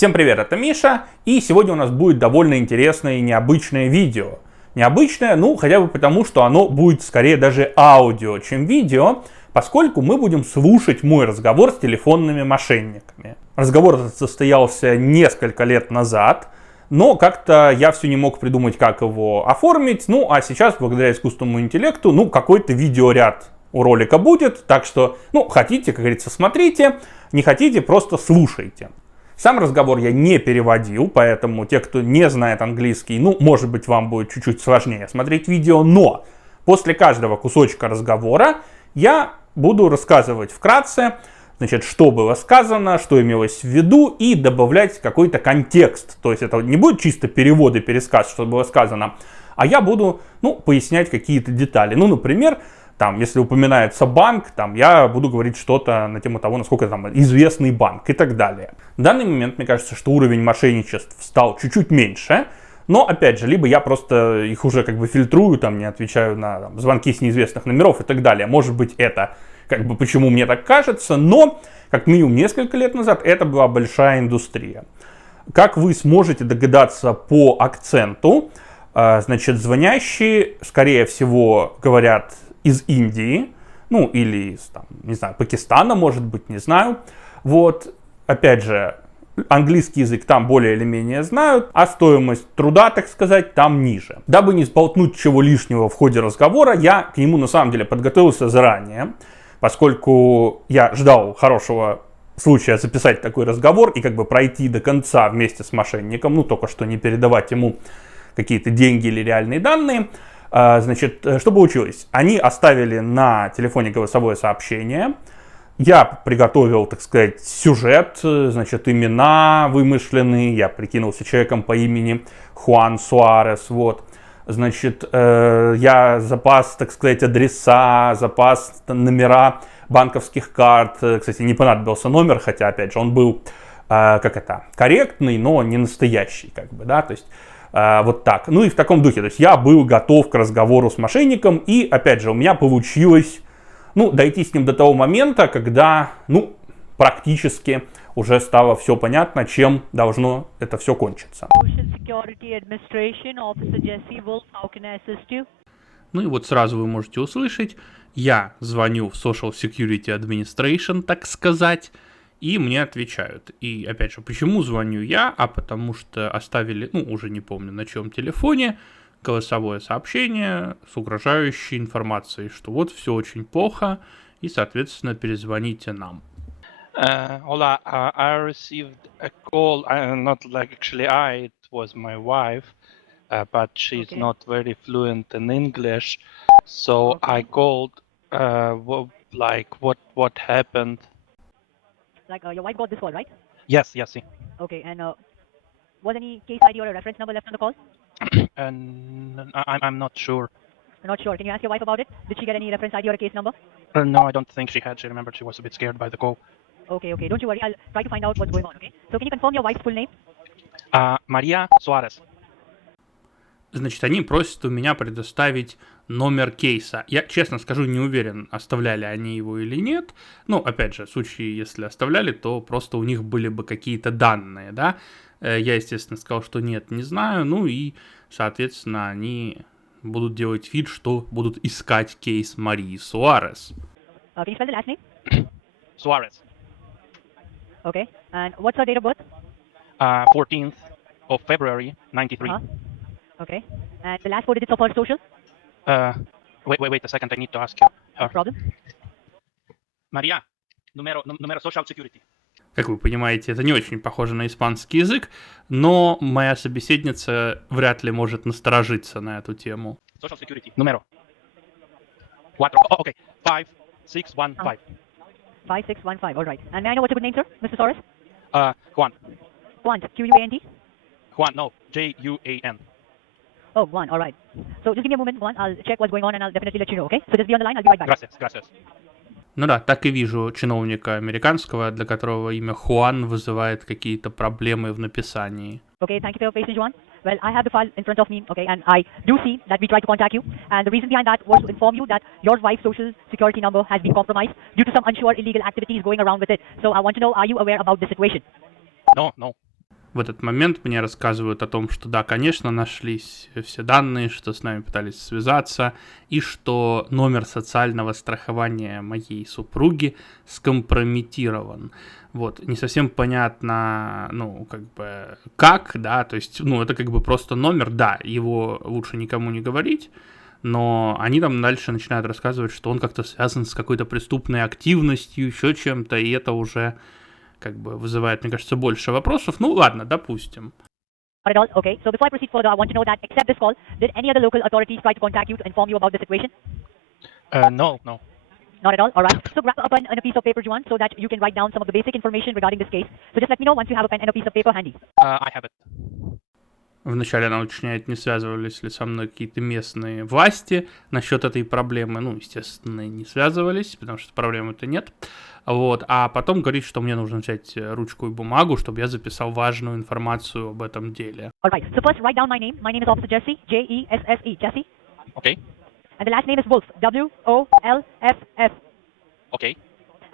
Всем привет, это Миша, и сегодня у нас будет довольно интересное и необычное видео. Необычное, хотя бы потому, что оно будет скорее даже аудио, чем видео, поскольку мы будем слушать мой разговор с телефонными мошенниками. Разговор этот состоялся несколько лет назад, но как-то я все не мог придумать, как его оформить, а сейчас, благодаря искусственному интеллекту, какой-то видеоряд у ролика будет, так что, хотите, как говорится, смотрите, не хотите, просто слушайте. Сам разговор я не переводил, поэтому те, кто не знает английский, может быть, вам будет чуть-чуть сложнее смотреть видео, но после каждого кусочка разговора я буду рассказывать вкратце, что было сказано, что имелось в виду, и добавлять какой-то контекст. То есть это не будет чисто перевод и пересказ, что было сказано, а я буду, пояснять какие-то детали. Например, если упоминается банк, я буду говорить что-то на тему того, насколько известный банк и так далее. В данный момент, мне кажется, что уровень мошенничеств стал чуть-чуть меньше, но, опять же, либо я просто их уже фильтрую, не отвечаю на звонки с неизвестных номеров и так далее. Может быть, это почему мне так кажется, но, как минимум, несколько лет назад это была большая индустрия. Как вы сможете догадаться по акценту, звонящие, скорее всего, говорят из Индии, или из, Пакистана, может быть, не знаю. Опять же, английский язык там более или менее знают, а стоимость труда, так сказать, там ниже. Дабы не сболтнуть чего лишнего в ходе разговора, я к нему на самом деле подготовился заранее, поскольку я ждал хорошего случая записать такой разговор и пройти до конца вместе с мошенником, только что не передавать ему какие-то деньги или реальные данные. Что получилось? Они оставили на телефоне голосовое сообщение. Я приготовил, так сказать, сюжет, имена вымышленные. Я прикинулся человеком по имени Хуан Суарес. Я запас, так сказать, адреса, запас номера банковских карт. Кстати, не понадобился номер, хотя, опять же, он был, корректный, но не настоящий, то есть. Вот так. И в таком духе. То есть я был готов к разговору с мошенником. И, опять же, у меня получилось, дойти с ним до того момента, когда, практически уже стало все понятно, чем должно это все кончиться. Сразу вы можете услышать. Я звоню в Social Security Administration, так сказать. И мне отвечают. И опять же, почему звоню я? А потому что оставили, уже не помню на чьем телефоне, голосовое сообщение с угрожающей информацией, что все очень плохо, и, соответственно, перезвоните нам. Hola, I received a call, not actually it was my wife, but she's not very fluent in English, so I called, what happened? Your wife got this call, right? Yes. Okay, and was any case ID or a reference number left on the call? And I'm not sure. You're not sure. Can you ask your wife about it? Did she get any reference ID or a case number? No, I don't think she had. She remembered she was a bit scared by the call. Okay. Don't you worry. I'll try to find out what's going on, okay? So can you confirm your wife's full name? Maria Suarez. Они просят у меня предоставить номер кейса. Я, честно скажу, не уверен, оставляли они его или нет. Опять же, в случае, если оставляли, то просто у них были бы какие-то данные, да. Я, естественно, сказал, что нет, не знаю. И, соответственно, они будут делать вид, что будут искать кейс Марии Суарес. Can you spell the last name? Suarez. Okay. And what's her date of birth? 14th of February, 93. Okay. And the last 4 digits of her social? Wait a second, I need to ask you. No problem. Maria, numero Social Security. Как вы понимаете, это не очень похоже на испанский язык, но моя собеседница вряд ли может насторожиться на эту тему. Social Security, numero. 5615. 5615, all right. And may I know what's your good name, sir? Mr. Suarez? Juan. Juan, Q-U-A-N-T? Juan, no, J-U-A-N. Oh, Juan, all right. So just give me a moment, Juan. I'll check what's going on and I'll definitely let you know, okay? So just be on the line, I'll be right back. Gracias. Так и вижу чиновника американского, для которого имя Хуан вызывает какие-то проблемы в написании. Okay, thank you for your patience, Juan. Well, I have the file in front of me, okay, and I do see that we tried to contact you, and the reason behind that was to inform you that your wife's social security number has been compromised due to some unsure illegal activities going around with it. So I want to know, are you aware about this situation? No. В этот момент мне рассказывают о том, что да, конечно, нашлись все данные, что с нами пытались связаться, и что номер социального страхования моей супруги скомпрометирован. Вот, не совсем понятно, ну, как бы, как, да, то есть, ну, это как бы просто номер, да, его лучше никому не говорить, но они там дальше начинают рассказывать, что он как-то связан с какой-то преступной активностью, еще чем-то, и это уже как бы вызывает, мне кажется, больше вопросов. Ну ладно, допустим. Not at all. Okay. So before I proceed further, I want to know that except this call, did any other local authorities try to contact you to inform you about the situation? No. Not at all. All right. So grab a pen and a piece of paper, Juan, so that you can write down some of the basic information regarding this case. So just let me know once you have a pen and a piece of paper handy. I have it. Вначале она уточняет, не связывались ли со мной какие-то местные власти насчет этой проблемы. Ну, естественно, не связывались, потому что проблемы-то нет. Вот. А потом говорит, что мне нужно взять ручку и бумагу, чтобы я записал важную информацию об этом деле. All right. So first, write down my name. My name is Officer Jesse, Jesse, Jesse. Okay. And the last name is Wolf, Wolff. Okay.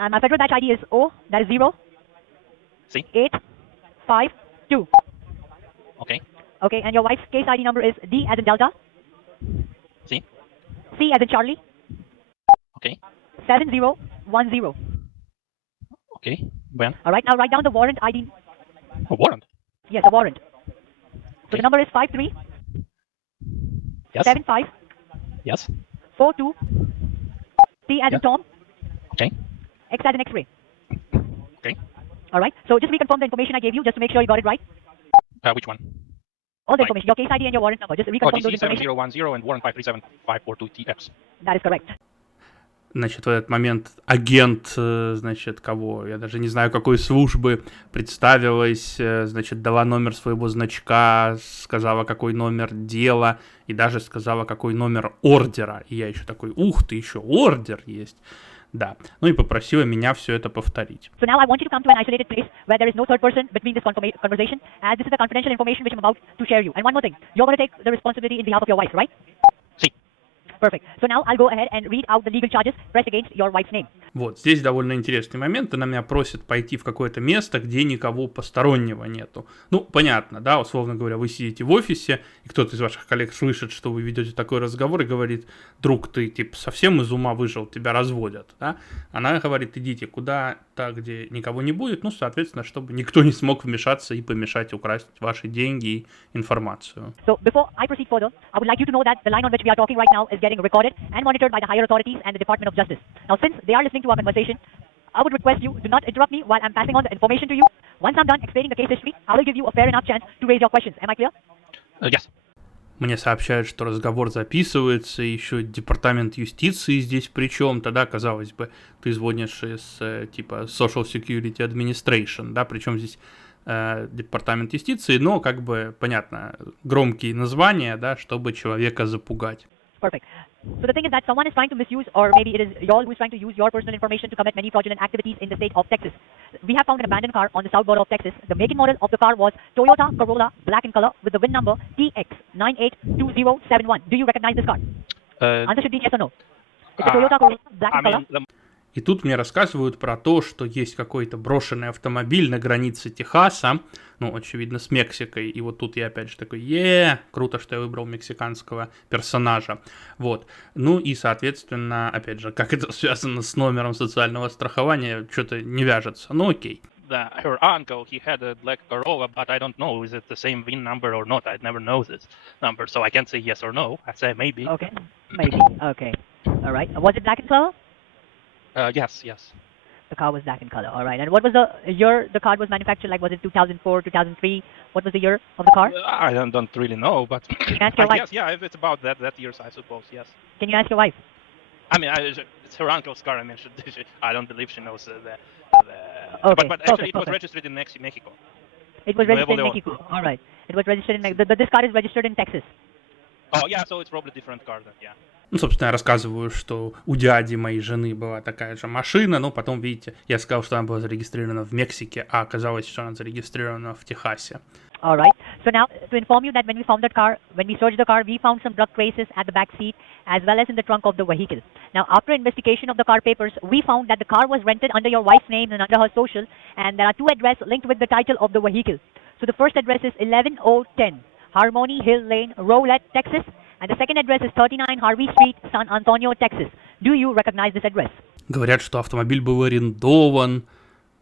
And my federal badge ID is O, that is 0, See? 8, 5, 2. Okay. Okay, and your wife's case ID number is D as in Delta, See? C as in Charlie, Okay. 7010. Okay. When? All right, now write down the warrant ID. A warrant. Yes, the warrant. So Okay. the number is 53 Yes. 75 Yes. 42 T as in Yeah. Tom, Okay. X as in X-ray. Okay. All right, so just reconfirm the information I gave you just to make sure you got it right. Which one? All the Right. information, your case ID and your warrant number. Just reconfirm those information. DC7010 and warrant 537-542-TX. That is correct. Значит, в этот момент агент, значит, кого, я даже не знаю, какой службы, представилась, значит, дала номер своего значка, сказала, какой номер дела, и даже сказала, какой номер ордера. И я еще такой, ух ты, еще ордер есть. Да, ну и попросила меня все это повторить. So now I want you to come to an isolated place where there is no third person between this conversation, as this is the confidential information which I'm about to share you. And one more thing, you're going to take the responsibility in behalf of your wife, right? See? Perfect. So now I'll go ahead and read out the legal charges pressed against your wife's name. Вот, здесь довольно интересный момент. Она меня просит пойти в какое-то место, где никого постороннего нету. Ну, понятно, да, условно говоря, вы сидите в офисе, и кто-то из ваших коллег слышит, что вы ведете такой разговор, и говорит, друг, ты, типа, совсем из ума выжил, тебя разводят, да? Она говорит, идите куда-то, где никого не будет, ну, соответственно, чтобы никто не смог вмешаться и помешать украсть ваши деньги и информацию. So before I proceed further, I would like you to know that the line on which we are talking right now is getting recorded and monitored by the higher authorities and the Department of Justice. Now, since they are listening to our conversation, I would request you to not interrupt me while I'm passing on the information to you. Once I'm done explaining the case history, I will give you a fair enough chance to raise your questions. Am I clear? Yes. Мне сообщают, что разговор записывается, и еще департамент юстиции здесь причем, тогда, казалось бы, ты звонишь из, типа, Social Security Administration, да, причем здесь департамент юстиции, но, как бы, понятно, громкие названия, да, чтобы человека запугать. Perfect. So the thing is that someone is trying to misuse, or maybe it is y'all who is trying to use your personal information to commit many fraudulent activities in the state of Texas. We have found an abandoned car on the south border of Texas. The make and model of the car was Toyota Corolla, black in color, with the VIN number TX982071. Do you recognize this car? Answer should be yes or no. It's a Toyota Corolla, black in color. И тут мне рассказывают про то, что есть какой-то брошенный автомобиль на границе Техаса, ну, очевидно, с Мексикой, и вот тут я опять же такой, круто, что я выбрал мексиканского персонажа, вот. Ну и, соответственно, опять же, как это связано с номером социального страхования, что-то не вяжется, ну окей. Her uncle, he had a black Corolla, but I don't know, is it the same VIN number or not? I'd never know this number, so I can't say yes or no. I say maybe. Okay, maybe. Okay. All right. Was it black in color? Yes. The car was black in color. All right. And what was the year the car was manufactured? Like, was it 2004, 2003? What was the year of the car? I don't really know, but Can you ask your I wife? guess, yeah, if it's about that years, I suppose, yes. Can you ask your wife? I mean, it's her uncle's car. I mean, I don't believe she knows Okay, but actually, it was okay. registered in Mexico. It was registered in Nuevo León. Mexico. All right. It was registered in Mexico. This car is registered in Texas. Oh, yeah, so it's probably different car then, yeah. Ну, собственно, я рассказываю, что у дяди моей жены была такая же машина, но потом, видите, я сказал, что она была зарегистрирована в Мексике, а оказалось, что она зарегистрирована в Техасе. All right. So now, to inform you that when we found that car, when we searched the car, we found some drug traces at the back seat as well as in the trunk of the vehicle. Now, after investigation of the car papers, we found that the car was rented under your wife's name and under her social, and there are two addresses linked with the title of the vehicle. So the first address is 11010 Harmony Hill Lane, Rowlett, Texas. And the second address is 39 Harvey Street, San Antonio, Texas. Do you recognize this address? Говорят, что автомобиль был арендован.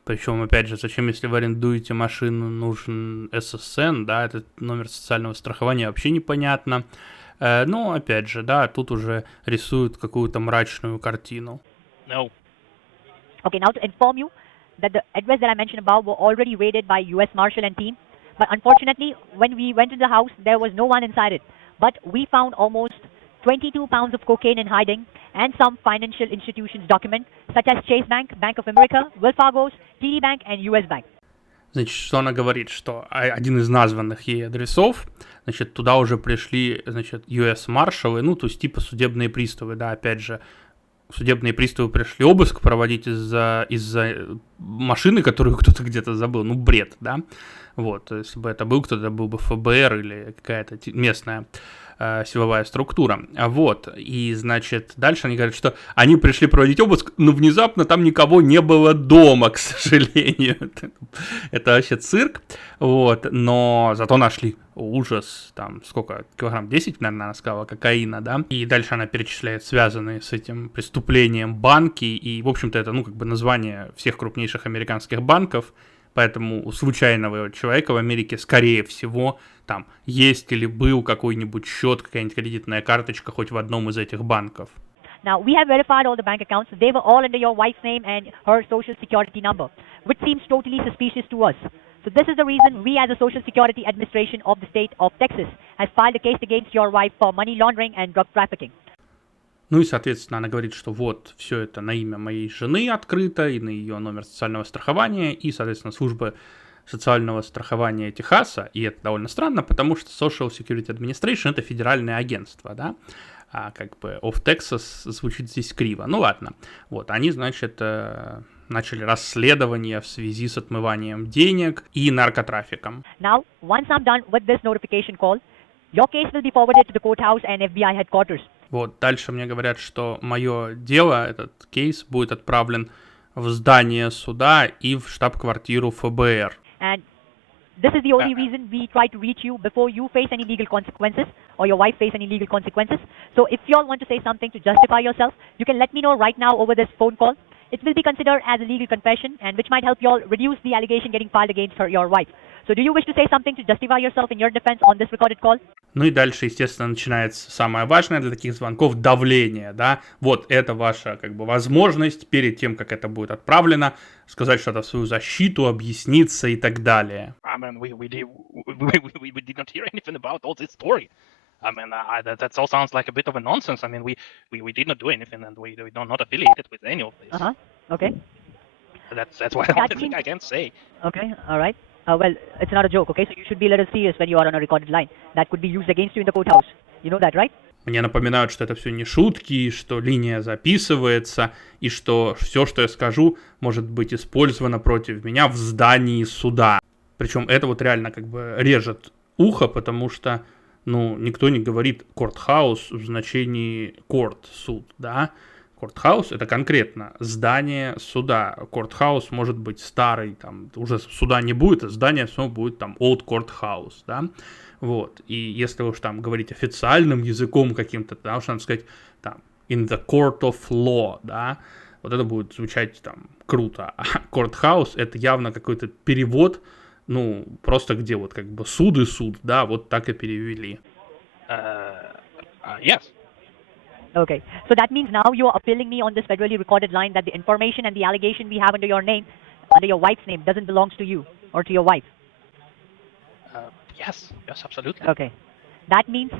Причем, опять же, зачем, если вы арендуете машину, нужен ССН, да, этот номер социального страхования, вообще непонятно. Но, опять же, да, тут уже рисуют какую-то мрачную картину. No. Okay, now to inform you that the address that I mentioned above were already raided by US Marshal and team. But unfortunately, when we went to the house, there was no one inside it. But we found almost 22 pounds of cocaine in hiding and some financial institutions document, such as Chase Bank, Bank of America, Wells Fargo's, TD Bank and US Bank. Значит, что она говорит, что один из названных ей адресов, значит, туда уже пришли, значит, US маршалы, ну, то есть типа судебные приставы, да, опять же, судебные приставы пришли обыск проводить из-за машины, которую кто-то где-то забыл, ну, бред, да, вот, если бы это был кто-то, был бы ФБР или какая-то местная силовая структура, вот, и, значит, дальше они говорят, что они пришли проводить обыск, но внезапно там никого не было дома, к сожалению, это вообще цирк, вот, но зато нашли ужас, там, сколько, килограмм 10, наверное, она сказала, кокаина, да, и дальше она перечисляет связанные с этим преступлением банки, и, в общем-то, это, ну, как бы название всех крупнейших американских банков, поэтому у случайного человека в Америке, скорее всего, там есть или был какой-нибудь счет, какая-нибудь кредитная карточка хоть в одном из этих банков. Now, we have verified all the bank accounts. They were all under your wife's name and her social security number, which seems totally suspicious to us. So this is the reason we as a Social Security Administration of the state of Texas has filed a case against your wife for money laundering and drug trafficking. Ну и, соответственно, она говорит, что вот все это на имя моей жены открыто, и на ее номер социального страхования, и, соответственно, служба социального страхования Техаса, и это довольно странно, потому что Social Security Administration — это федеральное агентство, да, а как бы of Texas звучит здесь криво. Ну ладно, вот, они, значит, начали расследование в связи с отмыванием денег и наркотрафиком. Now, once I'm done with this notification call, your case will be forwarded to the courthouse and FBI headquarters. Вот, дальше мне говорят, что мое дело, этот кейс, будет отправлен в здание суда и в штаб-квартиру ФБР. And this is the only reason we try to reach you before you face any legal consequences or your wife face any legal consequences. So if you all want to say something to justify yourself, you can let me know right now over this phone call. It will be considered as a legal confession and which might help you all reduce the allegation getting filed against your wife. So do you wish to say something to justify yourself in your defense on this recorded call? Ну и дальше, естественно, начинается самое важное для таких звонков — давление, да. Вот это ваша, как бы, возможность перед тем, как это будет отправлено, сказать что-то в свою защиту, объясниться и так далее. I mean, we did not hear anything about all this story. I mean, that all sounds like a bit of a nonsense. I mean, we did not do anything, and we don't not affiliated with any of this. Okay. That's what I think I can say. Okay, all right. Well, it's not a joke, okay? So you should be a little serious when you are on a recorded line. That could be used against you in the courthouse. You know that, right? Мне напоминают, что это все не шутки, что линия записывается, и что все, что я скажу, может быть использовано против меня в здании суда. Причем это вот реально как бы режет ухо, потому что, ну, никто не говорит courthouse в значении court, суд, да? Courthouse — это конкретно здание суда. Courthouse может быть старый, там уже суда не будет, а здание все будет там old courthouse, да? Вот. И если уж там говорить официальным языком каким-то, да, уж надо сказать там in the court of law, да? Вот это будет звучать там круто. А courthouse — это явно какой-то перевод, ну, просто где вот как бы суд и суд, да, вот так и перевели. Yes. Okay. So that means now you are appealing me on this federally recorded line that the information and the allegation we have under your name, under your wife's name, doesn't belong to you or to your wife. Yes, absolutely. Okay. That means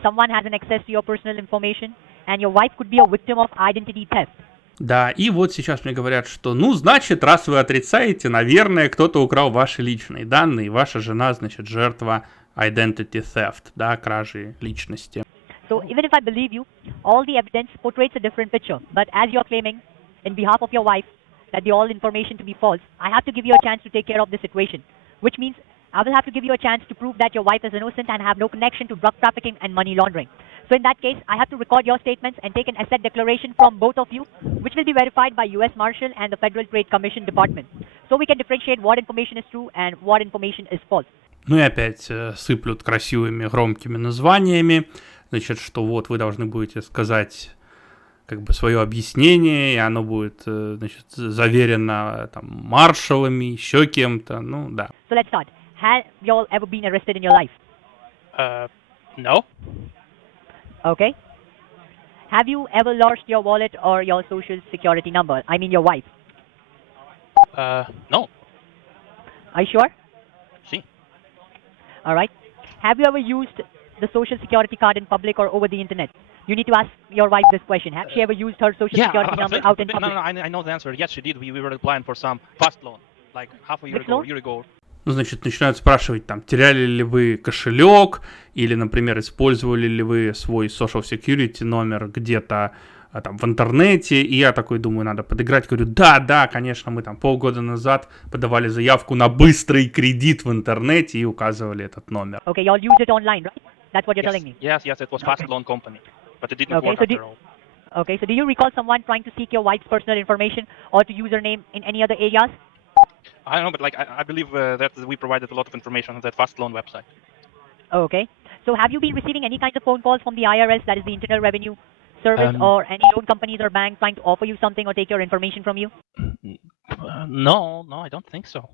someone has an access to your personal information and your wife could be a victim of identity theft. Да, и вот сейчас мне говорят, что, ну, значит, раз вы отрицаете, наверное, кто-то украл ваши личные данные, ваша жена, значит, жертва identity theft, да, кражи личности. So even if I believe you, all the evidence portrays a different picture. But as you're claiming, in behalf of your wife, that the all information to be false, I have to give you a chance to take care of this situation. Which means I will have to give you a chance to prove that your wife is innocent and have no connection to drug trafficking and money laundering. So in that case, I have to record your statements and take an asset declaration from both of you, which will be verified by US Marshal and the Federal Trade Commission Department. So we can differentiate what information is true and what information is false. Ну и опять сыплют красивыми громкими названиями, значит, что вот вы должны будете сказать как бы свое объяснение, и оно будет, значит, заверено там маршалами, еще кем-то, ну да. So let's start. Have you all ever been arrested in your life? No. Okay. Have you ever lost your wallet or your social security number? I mean your wife. No. Are you sure? See. All right. Have you ever used the social security card in public or over the internet? You need to ask your wife this question. Have she ever used her social security number out in public? No, I know the answer. Yes, she did. We were applying for some fast loan, like half a year Which ago, loan? a year ago. Ну, значит, начинают спрашивать, там, теряли ли вы кошелек, или, например, использовали ли вы свой social security номер где-то там в интернете, и я такой думаю, надо подыграть, говорю, да, конечно, мы там полгода назад подавали заявку на быстрый кредит в интернете и указывали этот номер. Okay, you all used it online, right? That's what you're telling me. Yes, it was fast loan company, but it didn't Okay, work so after all. Okay, so do you recall someone trying to seek your wife's personal information or to use her name in any other areas? I don't know, but like I believe that we provided a lot of information on that fast loan website. Okay. So have you been receiving any kinds of phone calls from the IRS, that is the Internal Revenue Service, or any loan companies or banks trying to offer you something or take your information from you? No, I don't think so.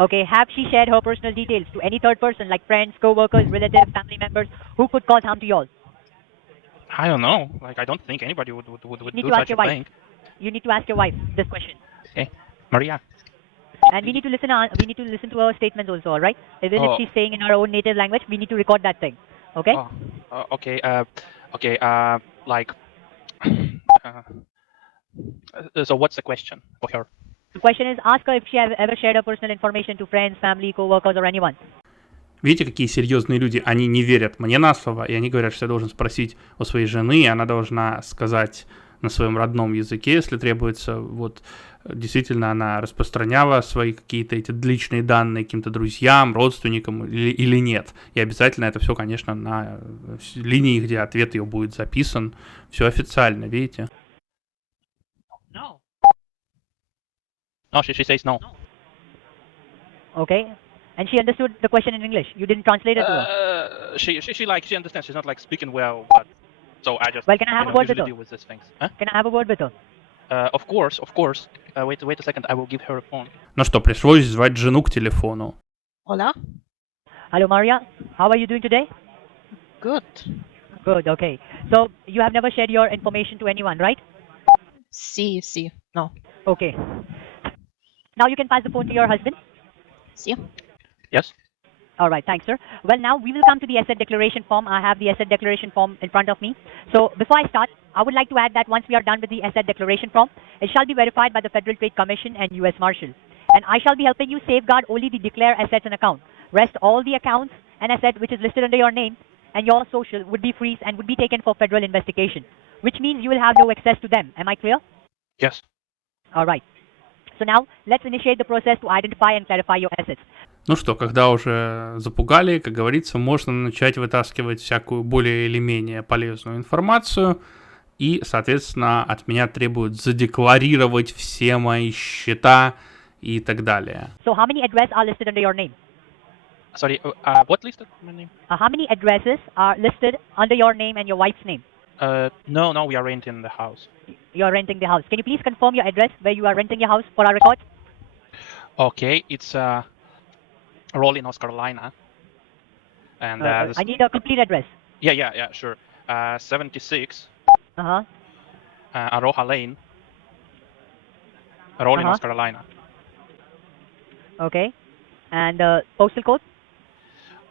Okay. Have she shared her personal details to any third person, like friends, co-workers, relatives, family members, who could cause harm to you all? I don't know. Like I don't think anybody would need do to ask such a your wife. thing. You need to ask your wife this question. Okay, Maria. And we need to listen to her statements also, all right? Even if Oh. she's saying in her own native language, we need to record that thing. Okay? Okay. Like. So what's the question for her? The question is, ask her if she have ever shared her personal information to friends, family, co-workers, or anyone. Видите, какие серьезные люди, они не верят мне на слово, и они говорят, что я должен спросить у своей жены, и она должна сказать на своем родном языке, если требуется, вот, действительно она распространяла свои какие-то эти личные данные каким-то друзьям, родственникам или нет. И обязательно это все, конечно, на линии, где ответ ее будет записан, все официально, видите? No, she says no. Okay? And she understood the question in English. You didn't translate it to her. She understands. She's not like speaking well, but so I just Well, can I have a word with usually her? deal with these things. Huh? Can I have a word with her? Of course. Wait a second. I will give her a phone. Ну что, пришлось звать жену к телефону. Hola. Hello, Maria. How are you doing today? Good. Good, okay. So, you have never shared your information to anyone, right? Sí. No. Okay. Now you can pass the phone to your husband. Sí. Yes. All right, thanks, sir. Well, now we will come to the asset declaration form. I have the asset declaration form in front of me. So, before I start, I would like to add that once we are done with the asset declaration form, it shall be verified by the Federal Trade Commission and U.S. Marshals. And I shall be helping you safeguard only the declared assets and account. Rest all the accounts and asset which is listed under your name and your social would be freezed and would be taken for federal investigation, which means you will have no access to them. Am I clear? Yes. All right. So now, let's initiate the process to identify and clarify your assets. Ну что, когда уже запугали, как говорится, можно начать вытаскивать всякую более или менее полезную информацию, и, соответственно, от меня требуют задекларировать все мои счета и так далее. So how many addresses are listed under your name? Sorry. What listed my name? How many addresses are listed under your name and your wife's name? No. We are renting the house. You are renting the house. Can you please confirm your address where you are renting your house for our records? Okay. It's Raleigh, North Carolina. And I need a complete address. Yeah. Sure. 76 Uh-huh. Aroha Lane, Raleigh, North Carolina. Okay. And postal code?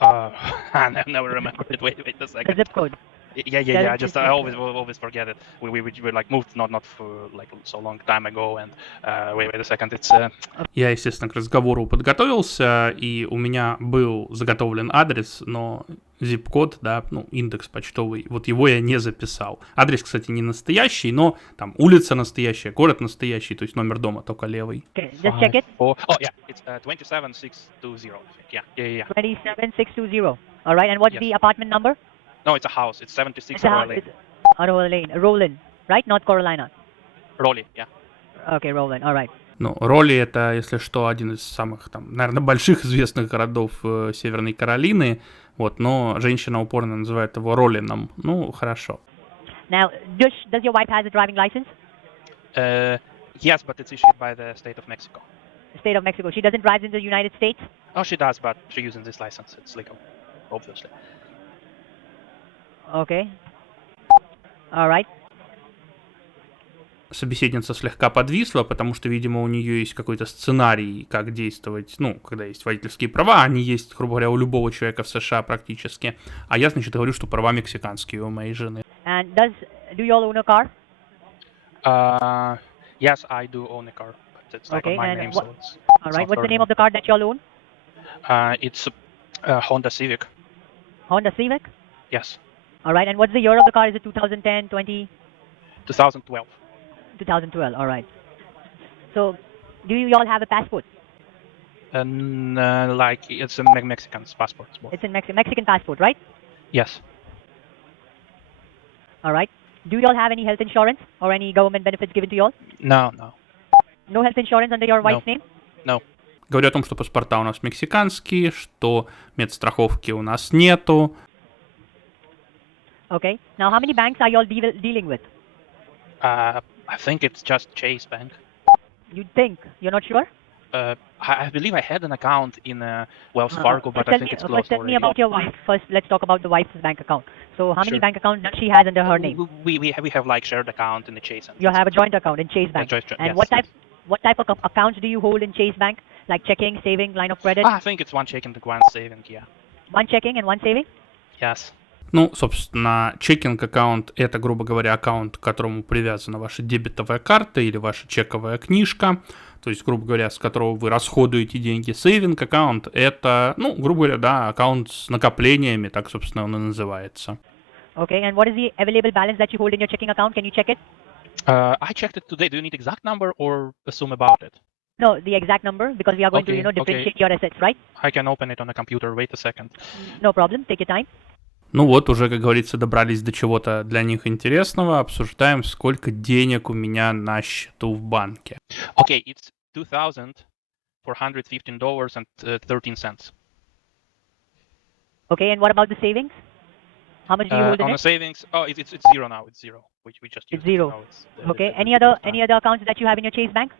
I never remember it. Wait a The second. zip code. Yeah. I always forget it. We like moved not for like so long time ago. And wait a second. It's Я, естественно, к разговору подготовился, и у меня был заготовлен адрес, но zip-код, да, ну, индекс почтовый, вот его я не записал. Адрес, кстати, не настоящий, но там улица настоящая, город настоящий, то есть номер дома только левый. Okay, just check it. Oh yeah, it's 27620. Yeah. 27620. All right. And what's Yes. the apartment number? No, it's a house. It's 76 It's a Aroha house. Lane. It's Aroha Lane. Roland, right? North Carolina. Raleigh. Yeah. Okay, Roland. All right. Ну, Роли это, если что, один из самых, там, наверное, больших известных городов Северной Каролины, вот, но женщина упорно называет его Роллином. Ну, хорошо. Now, does your wife has a driving license? Yes, but it's issued by the state of Mexico. State of Mexico. She doesn't drive in the United States? Oh, she does, but she's using this license. It's legal, obviously. Okay. All right. Собеседница слегка подвисла, потому что, видимо, у нее есть какой-то сценарий, как действовать, ну, когда есть водительские права, они есть, грубо говоря, у любого человека в США практически. А я, значит, говорю, что права мексиканские у моей жены. And do you all own a car? Yes, I do own a car, but it's like Okay, on my and name, what- so it's. All it's right. not What's the her name of the car that you all own? It's a Honda Civic. Honda Civic? Yes, All right. And what's the year of the car? Is it 2010, 20? 2012. 2012. All right. So, do you all have a passport? And like it's a Mexican passport. It's a Mexican passport, right? Yes. All right. Do you all have any health insurance or any government benefits given to you all? No. No health insurance under your wife's name? No. Говорю о том, что паспорта у нас мексиканские, что медстраховки у нас нету. Okay. Now, how many banks are you all dealing with? I think it's just Chase Bank. You think? You're not sure? I believe I had an account in Wells Fargo, but I think it's closed tell me already. about your wife. First, let's talk about the wife's bank account. So, how many Sure. bank accounts does she has under her name? We have like shared account in the Chase. And You have a joint account in Chase Bank. joint, And yes. what type of accounts do you hold in Chase Bank? Like checking, saving, line of credit? I think it's one checking and one saving. Yeah. One checking and one saving? Yes. Ну, собственно, чекинг-аккаунт — это, грубо говоря, аккаунт, к которому привязана ваша дебетовая карта или ваша чековая книжка, то есть, грубо говоря, с которого вы расходуете деньги. Сейвинг-аккаунт — это, ну, грубо говоря, да, аккаунт с накоплениями, так, собственно, он и называется. Okay, and what is the available balance that you hold in your checking account? Can you check it? I checked it today. Do you need exact number or assume about it? No, the exact number, because we are going to, Okay, okay. differentiate your assets, right? I can open it on the computer. Wait a second. No problem. Take your time. Ну вот, уже, как говорится, добрались до чего-то для них интересного. Обсуждаем, сколько денег у меня на счету в банке. Okay, it's $2,415.13. Okay, and what about the savings? How much do you hold in On the it? savings, it's zero now. It's zero. We just It's used it, zero. so it's, Okay, it's any the other first time. accounts that you have in your Chase Bank?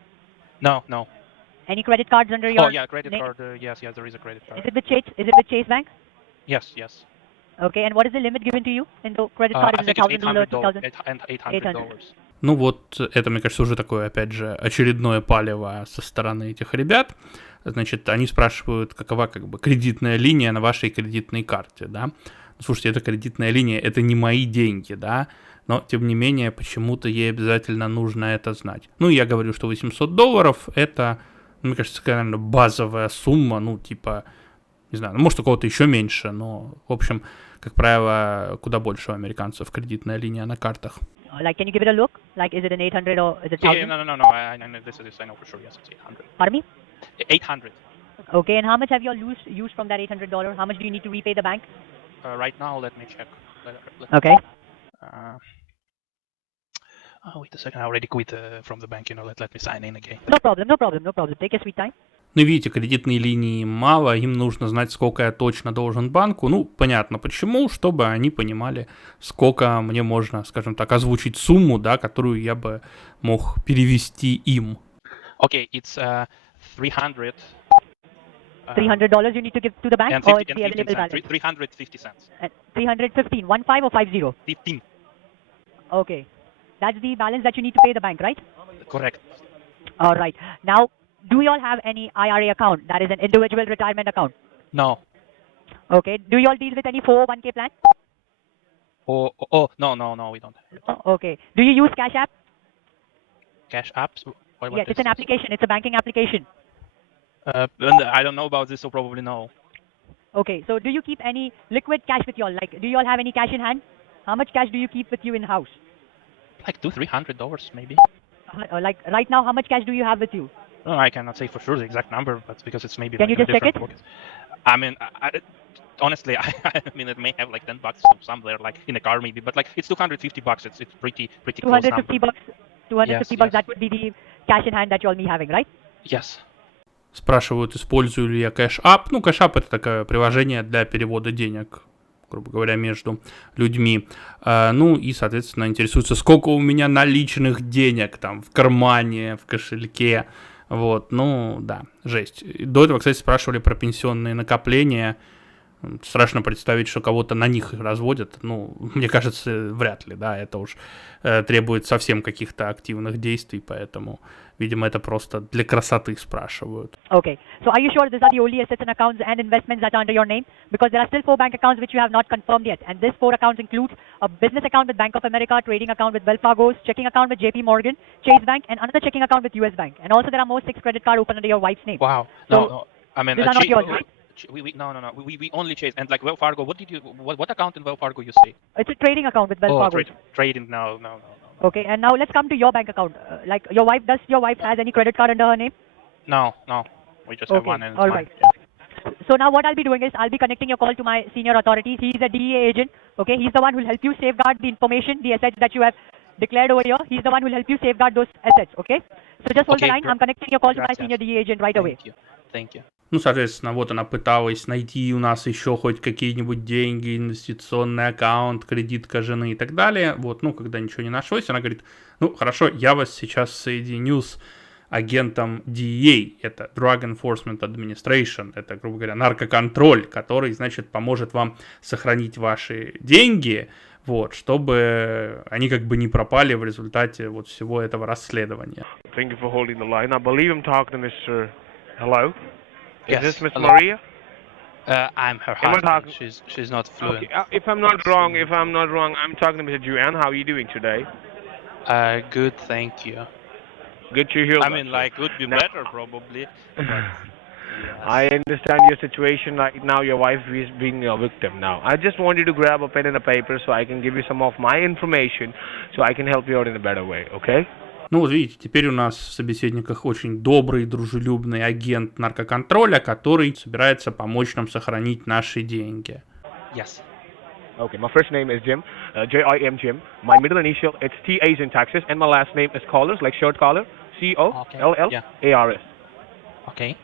No. Any credit cards under your Oh yeah, credit name? card. Yes, there is a credit card. Is it with Chase Bank? Yes. Okay, and what is the limit given to you in the credit card? I Is it think it's $1,000, $800. $2,000? $800. Ну вот, это, мне кажется, уже такое, опять же, очередное палево со стороны этих ребят. Значит, они спрашивают, какова, как бы, кредитная линия на вашей кредитной карте, да. Слушайте, эта кредитная линия, это не мои деньги, да, но, тем не менее, почему-то ей обязательно нужно это знать. Ну, я говорю, что $800 это, мне кажется, такая, наверное, базовая сумма, ну, типа, не знаю, ну, может, у кого-то еще меньше, но, в общем, как правило, куда больше у американцев кредитная линия на картах. Like, can you give it a look? Like, is it an 800 or is it 1,000? No. I know this is. I know for sure. Yes, it's 800. Pardon me? 800. Okay, and how much have you all used from that $800? How much do you need to repay the bank? Right now, let me check. Okay. Wait a second. I already quit from the bank. Let me sign in again. No problem. Take your sweet time. Ну, видите, кредитной линии мало, им нужно знать, сколько я точно должен банку. Ну, понятно почему, чтобы они понимали, сколько мне можно, скажем так, озвучить сумму, да, которую я бы мог перевести им. Okay, it's 300. $300 you need to give to the bank, And or 50 it's the available balance? 350 cents. 315, 15 or 50? 15. Okay, that's the balance that you need to pay the bank, right? Correct. All right. Now, do you all have any IRA account? That is an individual retirement account. No. Okay. Do you all deal with any 401k plan? No, we don't. Okay. Do you use Cash App? Cash apps? What Yes, is it's an this? application. It's a banking application. And I don't know about this, so probably no. Okay. So, do you keep any liquid cash with you all? Like, do you all have any cash in hand? How much cash do you keep with you in house? Like $200-300 maybe. Like right now, how much cash do you have with you? No, I cannot say for sure the exact number, but because it's maybe. Can like you in just check different it? pockets. I mean, honestly, I mean, it may have like $10 somewhere, like in a car maybe, but like it's $250. It's pretty close number. $250. $250 Yes, that would be the cash in hand that you'll be having, right? Yes. Спрашивают, использую ли я кэш-ап. Ну, кэш-ап — это такое приложение для перевода денег, грубо говоря, между людьми. Ну и, соответственно, интересуются, сколько у меня наличных денег там в кармане, в кошельке. Вот, ну, да, жесть. До этого, кстати, спрашивали про пенсионные накопления. Страшно представить, что кого-то на них разводят. Ну, мне кажется, вряд ли, да, это уж требует совсем каких-то активных действий, поэтому, видимо, это просто для красоты спрашивают. Okay. So are you sure these are the only assets and accounts and investments that are under your name? Because there are still 4 bank accounts which you have not confirmed yet. And these 4 accounts include a business account with Bank of America, trading account with Wells Fargo, checking account with JP Morgan, Chase Bank, and another checking account with US Bank. And also there are more 6 credit cards open under your wife's name. Wow. So No. I mean, these are not yours, right? No. We only Chase, and like Wells Fargo. What account in Wells Fargo you say? It's a trading account with Wells Fargo. Trading. No. Okay, and now let's come to your bank account. Like your wife, does your wife has any credit card under her name? No. We just have Okay, one, and it's all fine. right. Yeah. So now what I'll be doing is I'll be connecting your call to my senior authorities. He's a DEA agent. Okay, he's the one who will help you safeguard the information, the assets that you have declared over here. He's the one who will help you safeguard those assets. Okay. So just hold the Okay, line. I'm connecting your call to my gracias. senior DEA agent right away. Thank you. Ну, соответственно, вот она пыталась найти у нас еще хоть какие-нибудь деньги, инвестиционный аккаунт, кредитка жены и так далее. Вот, ну, когда ничего не нашлось, она говорит, ну, хорошо, я вас сейчас соединю с агентом DEA, это Drug Enforcement Administration, это, грубо говоря, наркоконтроль, который, значит, поможет вам сохранить ваши деньги, вот, чтобы они как бы не пропали в результате вот всего этого расследования. Thank you for holding the line. I believe I'm talking to Mr. Hello? Is Yes, this Miss hello. Maria? I'm her Am I husband. talking- She's not fluent. Okay, if I'm not wrong, I'm talking to Mr. Juan. How are you doing today? Good, thank you. Good to hear. I that, mean, sir. like, would be Now- better probably. But, I understand your situation right now. Your wife is being a victim now. I just want you to grab a pen and a paper so I can give you some of my information so I can help you out in a better way, okay? Ну, вот видите, теперь у нас в собеседниках очень добрый, дружелюбный агент наркоконтроля, который собирается помочь нам сохранить наши деньги. yes. Okay, my first name is Jim, J-I-M Jim. My middle initial, it's T-A in Texas, and my last name is Collars, like shirt collar, C-O-L-L-A-R-S. Okay.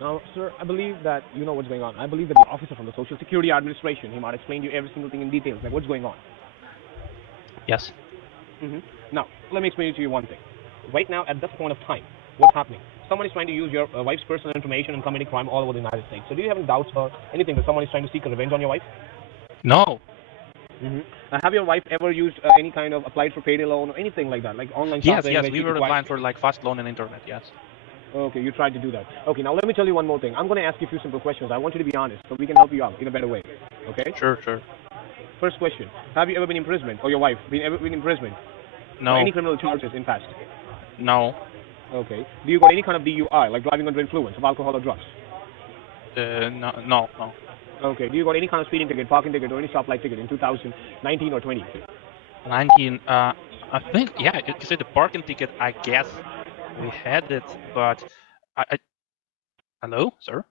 Now, sir, I believe that you know what's going on. I believe that the officer from the Social Security Administration, he might explain to you every single thing in details, like what's going on. Yes. Now, let me explain to you one thing. Right now, at this point of time, what's happening? Someone is trying to use your wife's personal information and committing crime all over the United States. So do you have any doubts or anything that someone is trying to seek a revenge on your wife? No. Have your wife ever used any kind of applied for payday loan or anything like that, like online Yes. shopping? like We you were require- applying for like fast loan and internet. Yes. Okay, you tried to do that. Okay, now let me tell you one more thing. I'm going to ask you a few simple questions. I want you to be honest so we can help you out in a better way. Okay? Sure. First question. Have you ever been imprisoned, or your wife ever been imprisoned? No. For any criminal charges in past? No. Okay. Do you got any kind of DUI, like driving under influence of alcohol or drugs? No. Okay. Do you got any kind of speeding ticket, parking ticket, or any stoplight ticket in 2019 or 20? 19. I think, yeah, you said the parking ticket, I guess we had it, but I Hello, sir?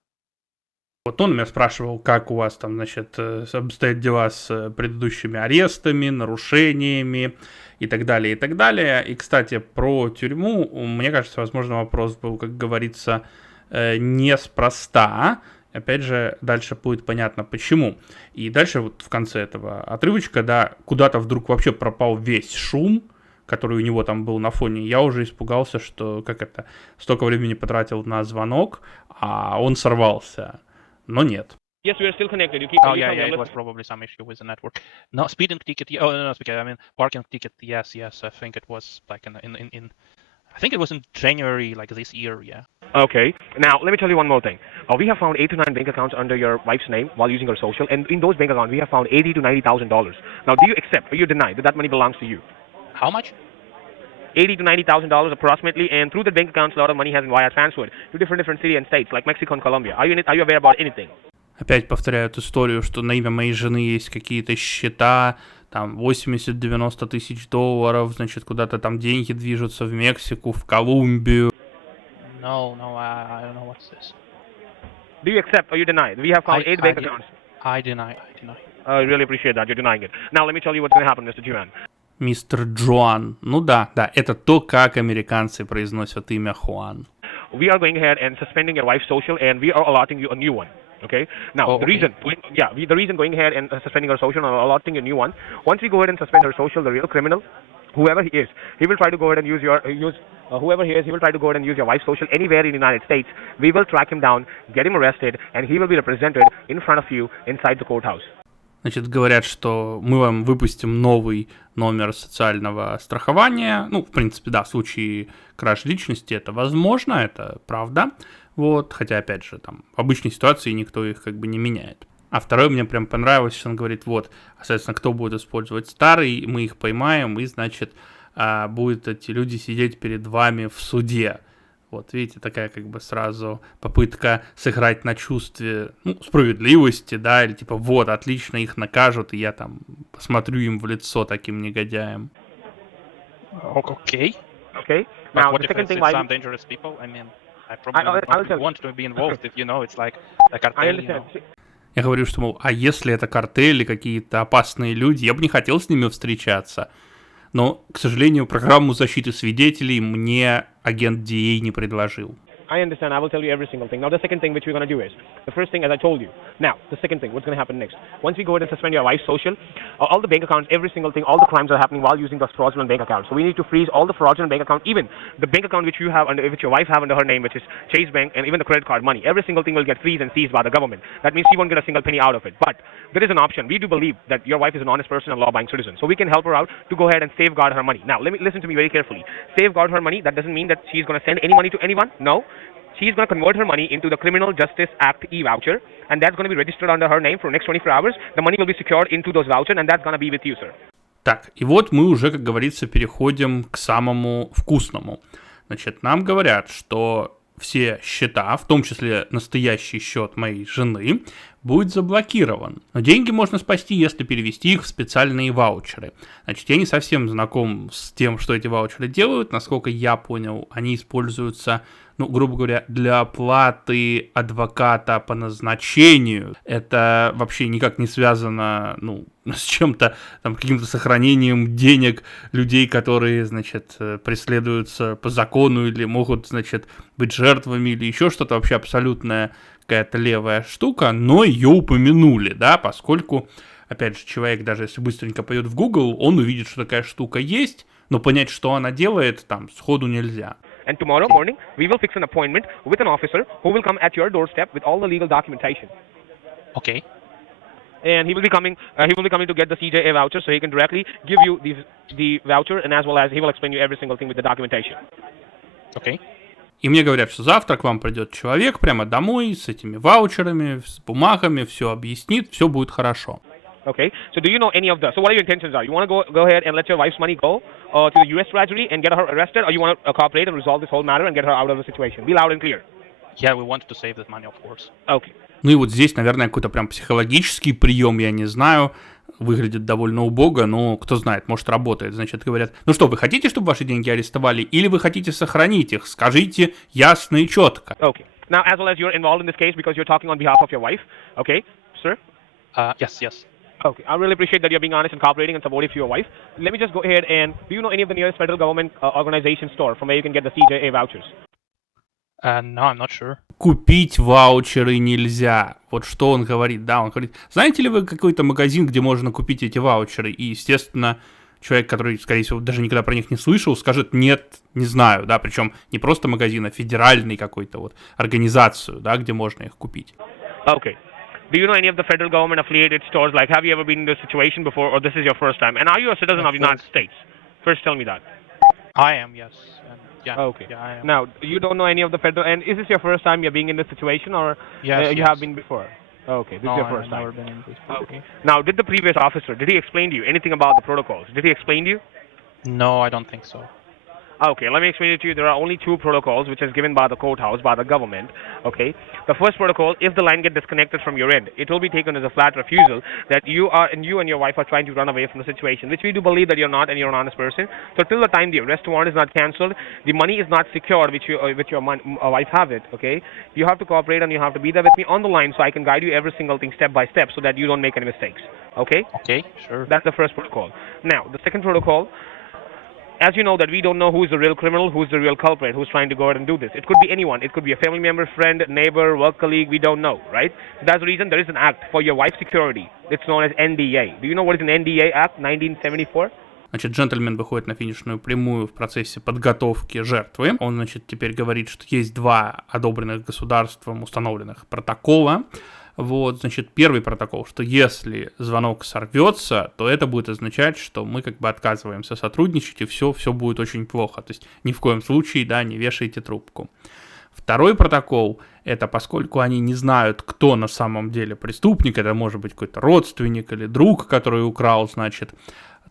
Вот он меня спрашивал, как у вас там, значит, обстоят дела с предыдущими арестами, нарушениями и так далее, и так далее. И, кстати, про тюрьму, мне кажется, возможно, вопрос был, как говорится, неспроста. Опять же, дальше будет понятно, почему. И дальше вот в конце этого отрывочка, да, куда-то вдруг вообще пропал весь шум, который у него там был на фоне. Я уже испугался, что, столько времени потратил на звонок, а он сорвался. Но нет. Yes, we are still connected. You keep. Oh, yeah, it was probably some issue with the network. No, speeding ticket, no, I mean, parking ticket, yes, I think it was like in I think it was in January, like this year, yeah. Okay. Now, let me tell you one more thing. We have found 8 to 9 bank accounts under your wife's name while using her social, and in those bank accounts, we have found $80,000 to $90,000. Now, do you accept or you deny that money belongs to you? How much? $80,000 to $90,000 approximately, and through the bank accounts, a lot of money has been wire transferred to different cities and states like Mexico and Colombia. Are you aware about anything? Опять повторяю эту историю, что на имя моей жены есть какие-то счета, там 80-90 тысяч долларов, значит, куда-то там деньги движутся в Мексику, в Колумбию. No, I don't know what's this. Do you accept or you deny? We have found 8 bank accounts. I deny. I really appreciate that. You're denying it. Now, let me tell you what's going to happen, Mr. Juan. Мистер Джоан. Ну да, это то, как американцы произносят имя Хуан. We are going ahead and suspending your wife's social, and we are allotting you a new one. Okay. Now Oh, the okay. reason going ahead and suspending her social and allotting a new one. Once we go ahead and suspend her social, the real criminal, whoever he is, he will try to go ahead and whoever he is, he will try to go ahead and use your wife's social anywhere in the United States. We will track him down, get him arrested, and he will be represented in front of you inside the courthouse. Значит, говорят, что мы вам выпустим новый номер социального страхования. Ну, в принципе, да, в случае кражи личности это возможно, это правда. Вот, хотя, опять же, там, в обычной ситуации никто их как бы не меняет. А второй мне прям понравилось, что он говорит, вот, соответственно, кто будет использовать старый, мы их поймаем, и, значит, будут эти люди сидеть перед вами в суде. Вот, видите, такая как бы сразу попытка сыграть на чувстве, ну, справедливости, да, или типа, вот, отлично, их накажут, и я там посмотрю им в лицо таким негодяям. Okay. Okay. But Now what the if second it's thing why some dangerous people? I mean, I probably I'll don't tell- want to be involved if, it's like a I cartel, you understand. know. Я говорю, что, мол, а если это картели, какие-то опасные люди, я бы не хотел с ними встречаться. Но, к сожалению, программу защиты свидетелей мне агент DA не предложил. I understand. I will tell you every single thing. Now, the second thing which we're going to do is, the first thing, as I told you. Now, the second thing, what's going to happen next? Once we go ahead and suspend your wife's social, all the bank accounts, every single thing, all the crimes are happening while using those fraudulent bank accounts. So we need to freeze all the fraudulent bank accounts, even the bank account which you have, which your wife have under her name, which is Chase Bank, and even the credit card money. Every single thing will get freezed and seized by the government. That means she won't get a single penny out of it. But there is an option. We do believe that your wife is an honest person and law-abiding citizen. So we can help her out to go ahead and safeguard her money. Now, listen to me very carefully. Safeguard her money, that doesn't mean that she's going to send any money to anyone. No. She's going to convert her money into the Criminal Justice Act e-voucher, and that's going to be registered under her name for the next 24 hours. The money will be secured into those vouchers, and that's going to be with you, sir. Так, и вот мы уже, как говорится, переходим к самому вкусному. Значит, нам говорят, что все счета, в том числе настоящий счет моей жены, будет заблокирован. Но деньги можно спасти, если перевести их в специальные ваучеры. Значит, я не совсем знаком с тем, что эти ваучеры делают. Насколько я понял, они используются, ну, грубо говоря, для оплаты адвоката по назначению. Это вообще никак не связано, ну, с чем-то, там, каким-то сохранением денег людей, которые, значит, преследуются по закону или могут, значит, быть жертвами или еще что-то, вообще абсолютная какая-то левая штука, но ее упомянули, да, поскольку, опять же, человек, даже если быстренько пойдет в Google, он увидит, что такая штука есть, но понять, что она делает, там, сходу нельзя. And tomorrow morning, we will fix an appointment with an officer who will come at your doorstep with all the legal documentation. Okay. And he will be coming to get the CJA voucher, so he can directly give you the voucher, and as well as he will explain you every single thing with the documentation. Okay. И мне говорят, что завтра к вам придет человек прямо домой с этими ваучерами, с бумагами, все объяснит, все будет хорошо. Okay, so do you know any of the, so what are your intentions are? You want to go ahead and let your wife's money go to the U.S. Treasury and get her arrested, or you want to cooperate and resolve this whole matter and get her out of the situation? Be loud and clear. Yeah, we wanted to save that money, of course. Okay. Ну и вот здесь, наверное, какой-то прям психологический прием, я не знаю, выглядит довольно убого, но кто знает, может работает. Значит, говорят, ну что, вы хотите, чтобы ваши деньги арестовали, или вы хотите сохранить их? Скажите ясно и четко. Okay. Now, as well as you're involved in this case because you're talking on behalf of your wife, okay, sir? Yes. Okay, I really appreciate that you're being honest and cooperating and supportive to your wife. Let me just go ahead and, do you know any of the nearest federal government organization store from where you can get the CJA vouchers? No, I'm not sure. Купить ваучеры нельзя. Вот что он говорит. Да, он говорит, знаете ли вы какой-то магазин, где можно купить эти ваучеры? И, естественно, человек, который, скорее всего, даже никогда про них не слышал, скажет, нет, не знаю, да, причем не просто магазин, а федеральный какой-то вот организацию, да, где можно их купить. Okay. Do you know any of the federal government affiliated stores? Like, have you ever been in this situation before, or this is your first time? And are you a citizen of the United States? First, tell me that. I am, yes. And yeah. Okay. Yeah, I am. Now, you don't know any of the federal, and is this your first time you're being in this situation, or Yes, you yes. have been before? Okay, this No, is your I've first never time. been in this. Okay. Now, did the previous officer, did he explain to you anything about the protocols? Did he explain to you? No, I don't think so. Okay, let me explain it to you. There are only two protocols which is given by the courthouse, by the government. Okay, the first protocol, if the line gets disconnected from your end, it will be taken as a flat refusal that you and your wife are trying to run away from the situation, which we do believe that you're not and you're an honest person. So till the time the arrest warrant is not cancelled, the money is not secured, which your wife have it. Okay, you have to cooperate and you have to be there with me on the line so I can guide you every single thing step by step so that you don't make any mistakes. Okay? Okay, sure. That's the first protocol. Now, the second protocol, as you know that we don't know who's the real criminal, who's the real culprit, who's trying to go ahead and do this. It could be anyone. It could be a family member, friend, neighbor, work colleague. We don't know, right? So that's the reason there is an act for your wife's security. It's known as NDA. Do you know what is an NDA Act, 1974? Значит, джентльмен выходит на финишную прямую в процессе подготовки жертвы. Он, значит, теперь говорит, что есть два одобренных государством установленных протокола. Вот, значит, первый протокол, что если звонок сорвется, то это будет означать, что мы как бы отказываемся сотрудничать, и все будет очень плохо. То есть ни в коем случае, да, не вешайте трубку. Второй протокол, это поскольку они не знают, кто на самом деле преступник, это может быть какой-то родственник или друг, который украл, значит,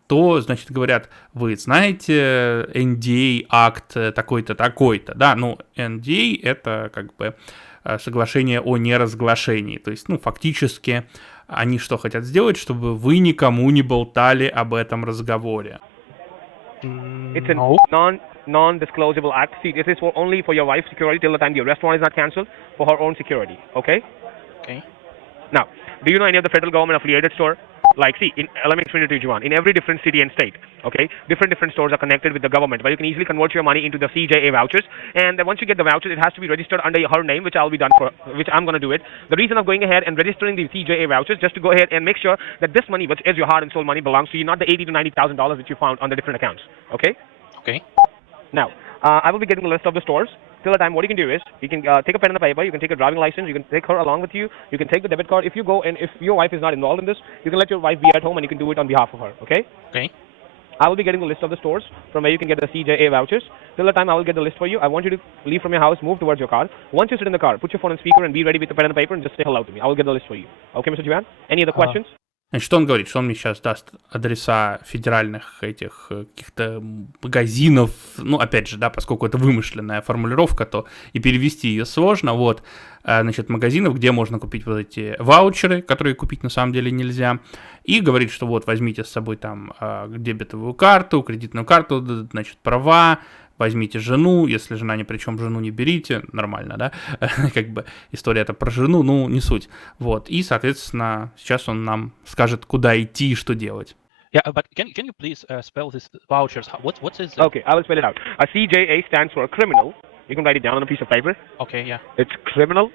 то, значит, говорят, вы знаете NDA акт такой-то, такой-то, да, ну, NDA это как бы соглашение о неразглашении, то есть, ну, фактически они что хотят сделать, чтобы вы никому не болтали об этом разговоре. It's a non-disclosable act. See, this is only for your wife's security till the time the arrest warrant is not cancelled, for her own security, okay? Okay. Now, do you know any of the federal government affiliated store? Like, see, let me explain it to you, Juan. In every different city and state, okay, different stores are connected with the government, where you can easily convert your money into the CJA vouchers. And then once you get the vouchers, it has to be registered under her name, which I'm going to do it. The reason of going ahead and registering the CJA vouchers, just to go ahead and make sure that this money, which is your heart and soul money, belongs to you, not the $80,000 to $90,000 that you found on the different accounts. Okay? Okay. Now, I will be getting the list of the stores. Till the time, what you can do is, you can take a pen and a paper, you can take a driving license, you can take her along with you, you can take the debit card. If you go and if your wife is not involved in this, you can let your wife be at home and you can do it on behalf of her, okay? Okay. I will be getting the list of the stores from where you can get the CJA vouchers. Till the time, I will get the list for you. I want you to leave from your house, move towards your car. Once you sit in the car, put your phone on speaker and be ready with the pen and the paper and just say hello to me. I will get the list for you. Okay, Mr. Juan? Any other questions? Значит, он говорит, что он мне сейчас даст адреса федеральных этих каких-то магазинов, ну, опять же, да, поскольку это вымышленная формулировка, то и перевести ее сложно, вот, значит, магазинов, где можно купить вот эти ваучеры, которые купить на самом деле нельзя, и говорит, что вот, возьмите с собой там дебетовую карту, кредитную карту, значит, права, возьмите жену, если жена ни при чем, жену не берите, нормально, да, как бы история это про жену, ну, не суть, вот, и, соответственно, сейчас он нам скажет, куда идти и что делать. Yeah, but can you please spell this vouchers? What is it? Okay, I will spell it out. A CJA stands for criminal. You can write it down on a piece of paper. Okay, yeah. It's criminal.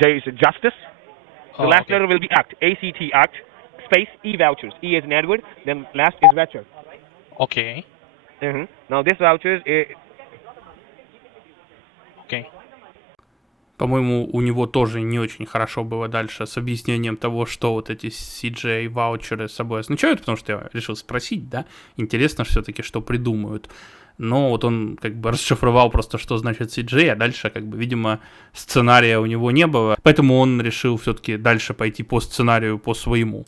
J is justice. The last okay. letter will be act. ACT, act. Space, E vouchers. E is in Edward. Then last is voucher. Okay. Now this vouchers is... Okay. По-моему, у него тоже не очень хорошо было дальше с объяснением того, что вот эти CJ-ваучеры с собой означают, потому что я решил спросить, да, интересно все-таки, что придумают. Но вот он как бы расшифровал просто, что значит CJ, а дальше, как бы, видимо, сценария у него не было, поэтому он решил все-таки дальше пойти по сценарию, по своему.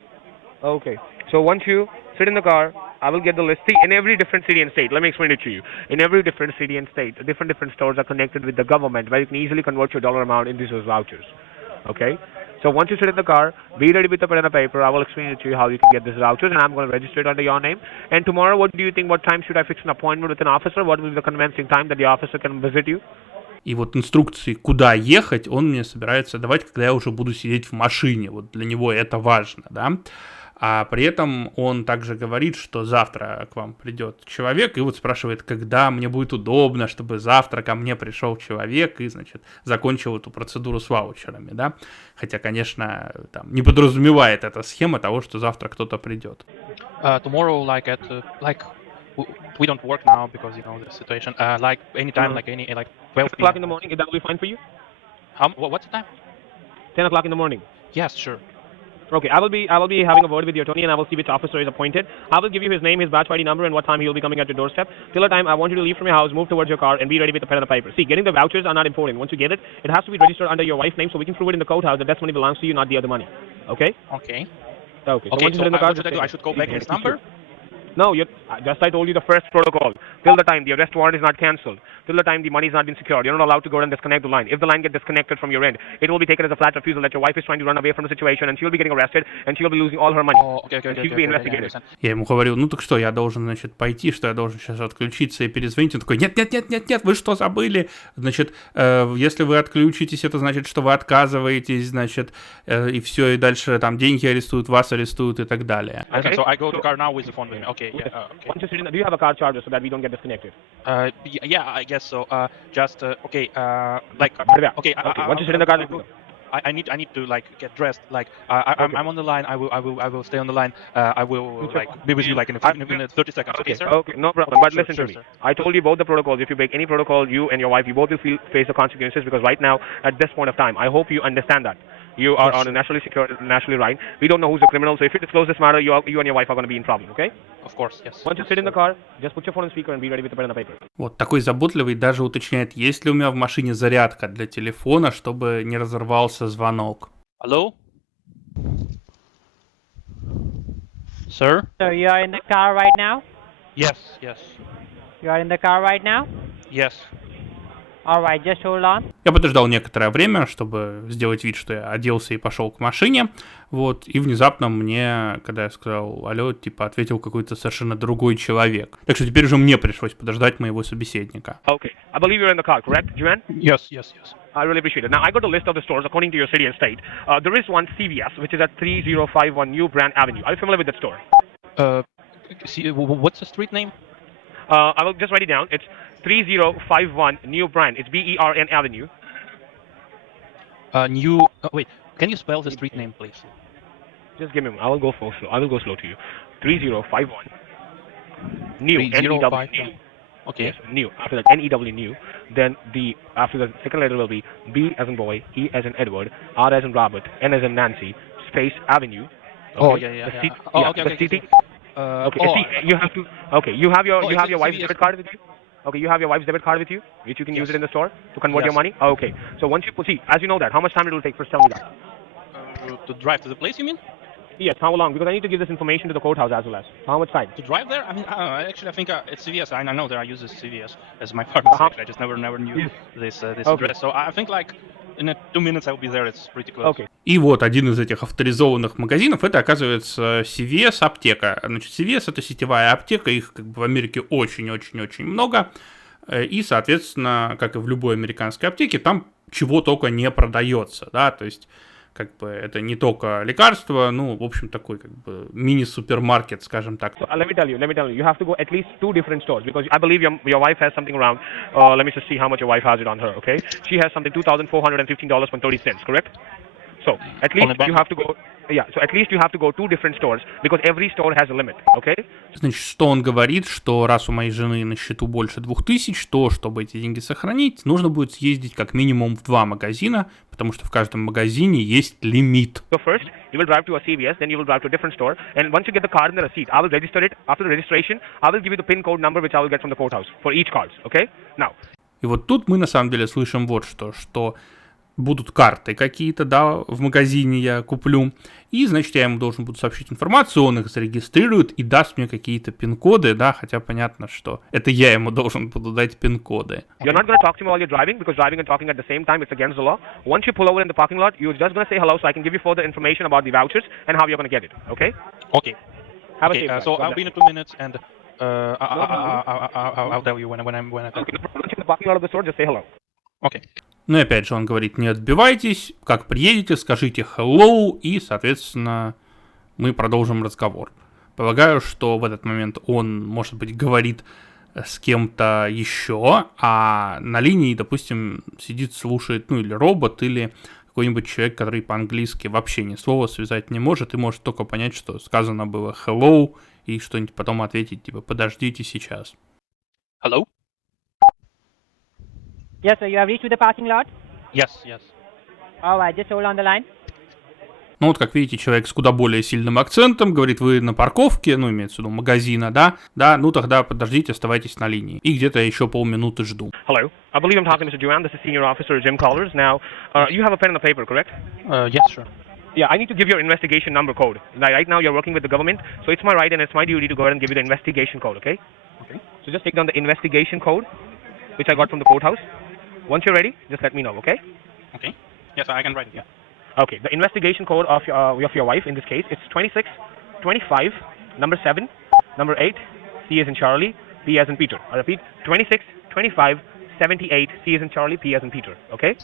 Okay, so once you sit in the car, I will get the list. See, in every different city and state, let me explain it to you. In every different city and state, different stores are connected with the government, where you can easily convert your dollar amount into those vouchers. Okay? So once you sit in the car, be ready with the pen and the paper. I will explain it to you how you can get these vouchers, and I'm going to register it under your name. And tomorrow, what do you think? What time should I fix an appointment with an officer? What will be the convincing time that the officer can visit you? И вот инструкции, куда ехать, он мне собирается давать, когда я уже буду сидеть в машине. Вот для него это важно, да. А при этом он также говорит, что завтра к вам придет человек, и вот спрашивает, когда мне будет удобно, чтобы завтра ко мне пришел человек и, значит, закончил эту процедуру с ваучерами, да. Хотя, конечно, там не подразумевает эта схема того, что завтра кто-то придет. Tomorrow, we don't work now because you know the situation. Like anytime, like 12 o'clock in the morning. Is that will be fine for you? What's the time? 10 o'clock in the morning. Yes, sure. Okay, I will be having a word with your attorney, and I will see which officer is appointed. I will give you his name, his badge ID number, and what time he will be coming at your doorstep. Till the time, I want you to leave from your house, move towards your car, and be ready with the pen and the paper. See, getting the vouchers are not important. Once you get it, it has to be registered under your wife's name, so we can prove it in the courthouse that that money belongs to you, not the other money. Okay? Okay. Okay. Okay. once you So sit in the car, what should I do? I should call back his number. No, just I told you the first protocol. Till the time the arrest warrant is not cancelled, till the time the money is not been secured, you're not allowed to go and disconnect the line. If the line gets disconnected from your end, it will be taken as a flat refusal that your wife is trying to run away from the situation and she'll be getting arrested and she'll be losing all her money. And she'll be investigated. Я ему говорю, ну так что, я должен, значит, пойти, что я должен сейчас отключиться и перезвонить. Он такой, нет, вы что, забыли? Значит, если вы отключитесь, это значит, что вы отказываетесь, значит, и все, и дальше там деньги арестуют, вас арестуют и так далее. Okay, so I go to car now with the phone with me. Okay, yeah. Okay. Once you sit in, do you have a car charger so that we don't get disconnected? Yeah, I guess so. Just okay. Like okay. Once you sit in the car, I need to like get dressed. Like I'm on the line. I will stay on the line. I will like be with you like in 30 seconds. Okay, sir. Okay, no problem. But listen to me. Sir. I told you both the protocols. If you break any protocol, you and your wife, you both will face the consequences because right now, at this point of time, I hope you understand that. You are on a nationally secured, nationally right. We don't know who's the criminal, so if you disclose this matter, you and your wife are going to be in trouble, okay? Of course, yes. Once you sit in the car, just put your phone on speaker and be ready with the pen and the paper. Вот такой заботливый, даже уточняет, есть ли у меня в машине зарядка для телефона, чтобы не разорвался звонок. Hello? Sir? So you are in the car right now? Yes. You are in the car right now? Yes. Alright, just hold on. Я подождал некоторое время, чтобы сделать вид, что я оделся и пошел к машине, вот, и внезапно мне, когда я сказал алло, типа, ответил какой-то совершенно другой человек. Так что теперь уже мне пришлось подождать моего собеседника. Okay. I believe you're in the car, correct, Juan? Yes. I really appreciate it. Now, I got a list of the stores according to your city and state. There is one CVS, which is at 3051 New Brand Avenue. Are you familiar with that store? What's the street name? I will just write it down. It's 3051 New Brand. It's BERN Avenue. Wait, can you spell the street name, please? Just give me a moment. I will go slow. I will go slow to you. 3051 New. 3051. New. Okay. Yes, New. After that, NEW New. Then after the second letter will be B as in boy, E as in Edward, R as in Robert, N as in Nancy, space Avenue. Okay. Oh yeah. Okay. You have to. Okay, you have your wife's debit card with you. Okay, you have your wife's debit card with you, which you can use it in the store to convert your money. Okay, so once you see, as you know that, how much time it will take? First, tell me that. To drive to the place, you mean? Yes, how long? Because I need to give this information to the courthouse as well as. How much time? To drive there? I mean, actually, I think it's CVS. I know that I use this CVS as my pharmacy. I just never knew this address. So I think like in 2 minutes I will be there. It's pretty close. Okay. И вот один из этих авторизованных магазинов, это оказывается CVS аптека. Значит, CVS это сетевая аптека, их как бы в Америке очень-очень-очень много. И, соответственно, как и в любой американской аптеке, там чего только не продается, да, то есть как бы это не только лекарства, ну, в общем, такой как бы мини-супермаркет, скажем так. So, let me tell you, you have to go at least 2 different stores because I believe your wife has something around, let me just see how much your wife has it on her, okay? She has something $2,415.30, correct? So, at least you have to go, at least you have to go 2 different stores because every store has a limit, okay? Значит, что он говорит, что раз у моей жены на счету больше 2000, то, чтобы эти деньги сохранить, нужно будет съездить как минимум в 2 магазина, потому что в каждом магазине есть лимит. So first, you will drive to a CVS, then you will drive to a different store, and once you get the card and the receipt, I will register it. After the registration, I will give you the PIN code number which I will get from the courthouse for each card, okay? Now. И вот тут мы на самом деле слышим вот что будут карты какие-то, да, в магазине я куплю, и, значит, я ему должен буду сообщить информацию, он их зарегистрирует и даст мне какие-то пин-коды, да, хотя понятно, что это я ему должен буду дать пин-коды. You're not going to talk to me while you're driving, because driving and talking at the same time, it's against the law. Once you pull over in the parking lot, you're just going to say hello so I can give you further information about the vouchers and how you're going to get it, okay? Okay. Have a safe drive. So I'll be in 2 minutes and I'll tell you when I'm. Okay, once you're in the parking lot of the store, just say hello. Okay. Ну и опять же он говорит, не отбивайтесь, как приедете, скажите hello, и, соответственно, мы продолжим разговор. Полагаю, что в этот момент он, может быть, говорит с кем-то еще, а на линии, допустим, сидит, слушает, ну или робот, или какой-нибудь человек, который по-английски вообще ни слова связать не может, и может только понять, что сказано было hello, и что-нибудь потом ответить, типа, подождите сейчас. Hello? Yes, so you have reached to the parking lot? Yes. Alright, just hold on the line. Ну вот, как видите, человек с куда более сильным акцентом говорит, вы на парковке, ну, имеется в виду магазина, да, ну тогда подождите, оставайтесь на линии. И где-то я еще полминуты жду. Hello, I believe I'm talking to Mr. Juan. This is Senior Officer Jim Collars. Now, you have a pen and a paper, correct? Yes, sure. Yeah, I need to give your investigation number code. Right now you're working with the government, so it's my right and it's my duty to go ahead and give you the investigation code, okay? Okay. So just take down the investigation code, which I got from the courthouse. Once you're ready, just let me know, okay? Okay. Yes, I can write it. Yeah. Okay, the investigation code of your wife, in this case, it's 2625, number 7, number 8, C as in Charlie, P as in Peter. I repeat, 262578, C as in Charlie, P as in Peter, okay?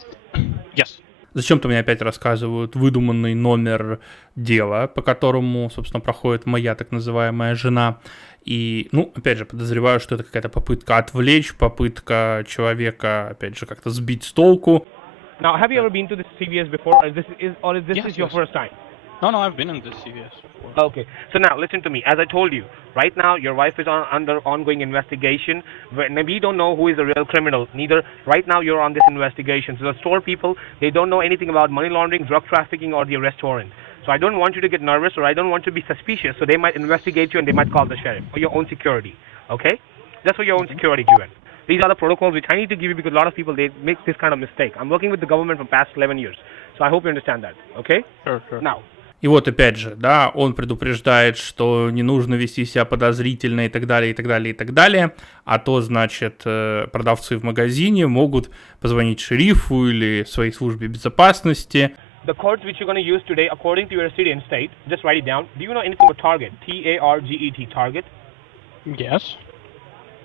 Yes. Зачем-то мне опять рассказывают выдуманный номер дела, по которому, собственно, проходит моя так называемая жена. И, ну, опять же, подозреваю, что это какая-то попытка отвлечь, попытка человека, опять же, как-то сбить с толку. Now, have you ever been to this CVS before, or is this your first time? No, I've been in this CVS before. Okay, so now listen to me. As I told you, right now your wife is under ongoing investigation. We don't know who is the real criminal. Neither right now you're on this investigation. So the store people, they don't know anything about money laundering, drug trafficking, or the arrest warrant. So I don't want you to get nervous, or I don't want you to be suspicious. So they might investigate you and they might call the sheriff for your own security. Okay, just for your own security, Juan. These are the protocols which I need to give you because a lot of people, they make this kind of mistake. I'm working with the government for past 11 years. So I hope you understand that. Okay? Sure. Now. И вот опять же, да, он предупреждает, что не нужно вести себя подозрительно и так далее, и так далее, и так далее. А то, значит, продавцы в магазине могут позвонить шерифу или своей службе безопасности. The codes which you're going to use today, according to your city and state, just write it down. Do you know anything about Target? T-A-R-G-E-T, Target? Yes.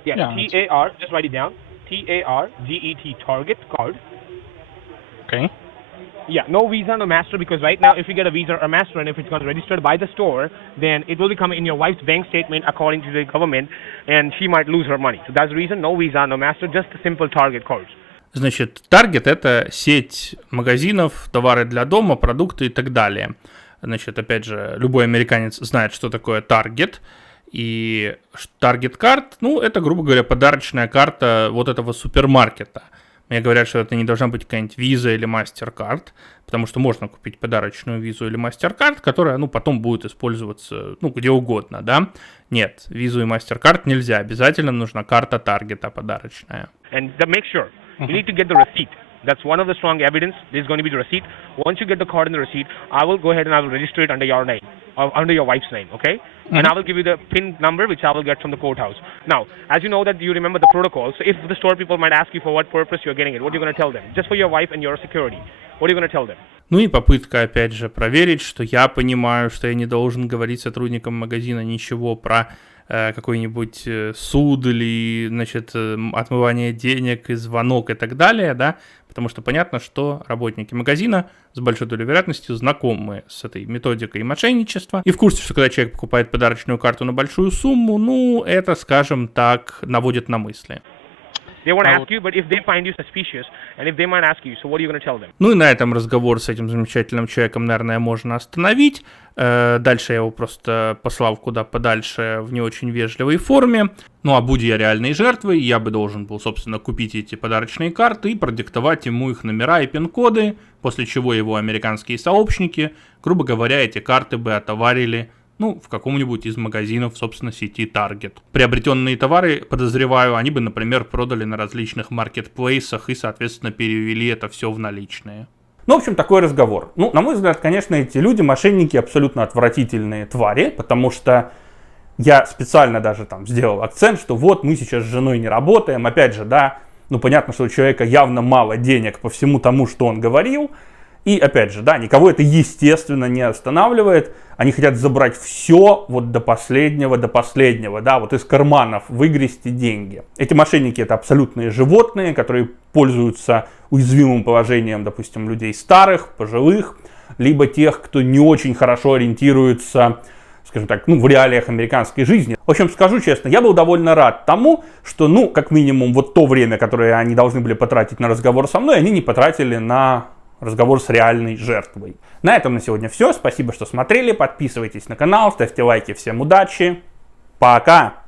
Yeah, T-A-R, just write it down. T-A-R-G-E-T, Target card. Okay. Yeah, no Visa, no Master, because right now if you get a Visa or a Master and if it's got registered by the store, then it will become in your wife's bank statement according to the government and she might lose her money. So that's the reason, no Visa, no Master, just a simple Target cards. Значит, Target — это сеть магазинов, товары для дома, продукты и так далее. Значит, опять же, любой американец знает, что такое Target. И Target Card, ну, это, грубо говоря, подарочная карта вот этого супермаркета. Мне говорят, что это не должна быть какая-нибудь Visa или MasterCard, потому что можно купить подарочную визу или MasterCard, которая, ну, потом будет использоваться, ну, где угодно, да? Нет, визу и MasterCard нельзя, обязательно нужна карта Target подарочная. And make sure, you need to get the receipt. That's one of the strong evidence. There's going to be the receipt. Once you get the card and the receipt, I will go ahead and I will register it under your name, or under your wife's name, okay? And I will give you the PIN number, which I will get from the courthouse. Now, as you know that you remember the protocol, so if the store people might ask you for what purpose you're getting it, what are you going to tell them? Just for your wife and your security. What are you going to tell them? Ну и попытка, опять же, проверить, что я понимаю, что я не должен говорить сотрудникам магазина ничего про какой-нибудь суд или, значит, отмывание денег и звонок и так далее, да, потому что понятно, что работники магазина с большой долей вероятности знакомы с этой методикой мошенничества и в курсе, что когда человек покупает подарочную карту на большую сумму, ну, это, скажем так, наводит на мысли. They won't ask you, but if they find you suspicious, and if they might ask you, so what are you going to tell them? Ну и на этом разговор с этим замечательным человеком, наверное, можно остановить. Дальше я его просто послал куда подальше в не очень вежливой форме. Ну а будь я реальной жертвой, я бы должен был, собственно, купить эти подарочные карты и продиктовать ему их номера и пин-коды, после чего его американские сообщники, грубо говоря, эти карты бы отоварили, ну, в каком-нибудь из магазинов, собственно, сети Target. Приобретенные товары, подозреваю, они бы, например, продали на различных маркетплейсах и, соответственно, перевели это все в наличные. Ну, в общем, такой разговор. Ну, на мой взгляд, конечно, эти люди, мошенники, абсолютно отвратительные твари, потому что я специально даже там сделал акцент, что вот мы сейчас с женой не работаем. Опять же, да, ну, понятно, что у человека явно мало денег по всему тому, что он говорил. И опять же, да, никого это, естественно, не останавливает. Они хотят забрать все вот до последнего, да, вот из карманов выгрести деньги. Эти мошенники — это абсолютные животные, которые пользуются уязвимым положением, допустим, людей старых, пожилых, либо тех, кто не очень хорошо ориентируется, скажем так, ну, в реалиях американской жизни. В общем, скажу честно, я был довольно рад тому, что, ну, как минимум, вот то время, которое они должны были потратить на разговор со мной, они не потратили на разговор с реальной жертвой. На этом на сегодня все. Спасибо, что смотрели. Подписывайтесь на канал, ставьте лайки. Всем удачи. Пока!